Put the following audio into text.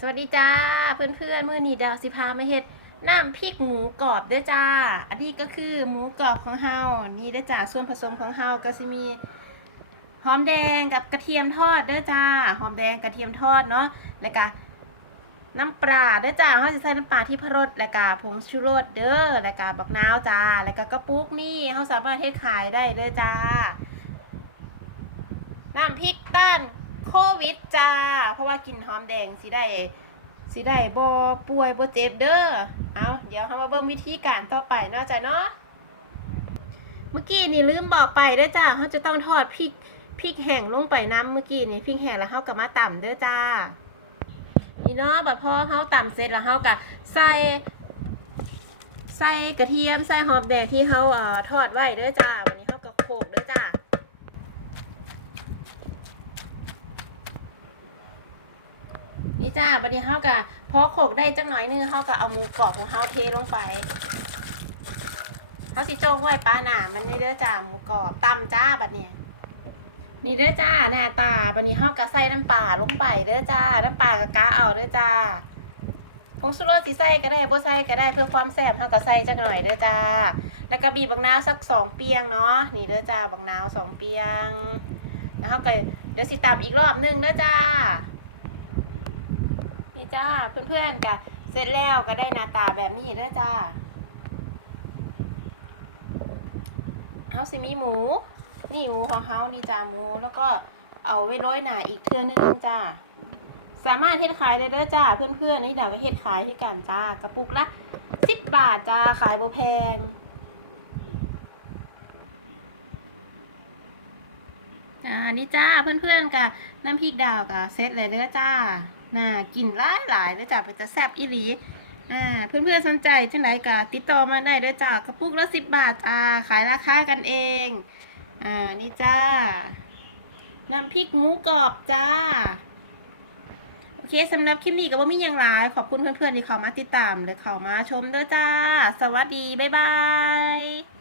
สวัสดีจ้าเพื่อนๆเมื่อนี้ดาวสิพามาเฮ็ดน้ำพริกหมูกรอบเด้อจ้า อันนี้ก็คือหมูกรอบของเฮานี่เด้อจ้าส่วนผสมของเฮาก็สิมีหอมแดงกับกระเทียมทอดเด้อจ้าหอมแดงกระเทียมทอดเนาะแล้วก็น้ำปลาเด้อจ้าเฮาสิใส่น้ำปลาที่พรสแล้วก็ผงชูรสเด้อแล้วก็บักนาวจ้าแล้วก็กระปุกนี่เฮาสามารถเฮ็ดขายได้เด้อจ้าน้ำพริกต้าน โควิดจ้า เพราะว่ากินหอมแดงสิได้สิได้บ่ป่วยบ่เจ็บเด้อ เอาเดี๋ยวเรามาเบิ่งวิธีการต่อไปเนาะจ้ะเนาะ เมื่อกี้นี่ลืมบอกไปเด้อจ้าเราจะต้องทอดพริกพริกแห้งลงไปน้ำเมื่อกี้นี่พริกแห้งแล้วเฮาก็มาต่ำเด้อจ้า นี่เนาะบัดพอเฮาต่ำเสร็จแล้วเฮาก็ใส่ใส่กระเทียมใส่หอมแดงที่เฮาเอ่อทอดไว้เด้อจ้า วันนี้เฮาก็โขลกเด้อจ้า นี่ จ้าบัดนี้เฮากะพอโขกได้จังหน่อยนึงเฮากะเอาหมูกรอบของเฮาเทลงไปเฮาสิโจงไว้ปลาหนามันนี่เด้อจ้าหมูกรอบตำจ้าบัดนี้นี่เด้อจ้าหน้าตาบัดนี้เฮากะใส่น้ำปลาลงไปเด้อจ้าน้ำปลากะกะเอาเด้อจ้าผงชูรสสิใส่ก็ได้บ่ใส่ก็ได้เพื่อความแซ่บเฮากะใส่จังหน่อยเด้อจ้า แล้วก็บีบบักนาวสักสองเปียงเนาะนี่เด้อจ้าบักนาวสองเปียงแล้วเฮาก็เดี๋ยวสิตำอีกรอบนึงเด้อจ้า จ้าเพื่อนๆกะเสร็จแล้วก็ได้หน้าตาแบบนี้เด้อจ้าเฮาสิมีหมู นี่หมูของเฮานี่จ้าหมู แล้วก็เอาไว้ร้อยหน้าอีกเทื่อนึงจ้าสามารถเฮ็ดขายได้เด้อจ้าเพื่อนๆนี่ดาวก็เฮ็ดขายให้กันจ้ากระปุกละสิบบาทจ้าขายบ่แพงอ่านี่จ้าเพื่อนๆกับน้ำพริกดาวกับเซตเลยเด้อจ้า กินหลายหลายเด้อจ้าเป็นจะแซ่บอีหลีอ่าเพื่อนๆสนใจจังไดก็ติดต่อมาได้เด้อจ้ากระปุกละสิบบาทจ้าขายราคากันเองอ่านี่จ้าน้ำพริกหมูกรอบจ้าโอเคสำหรับคลิปนี้ก็บ่มีอย่างไรขอบคุณเพื่อนๆที่เข้ามาติดตามและเข้ามาชมด้อจ้า สวัสดี บ๊ายบาย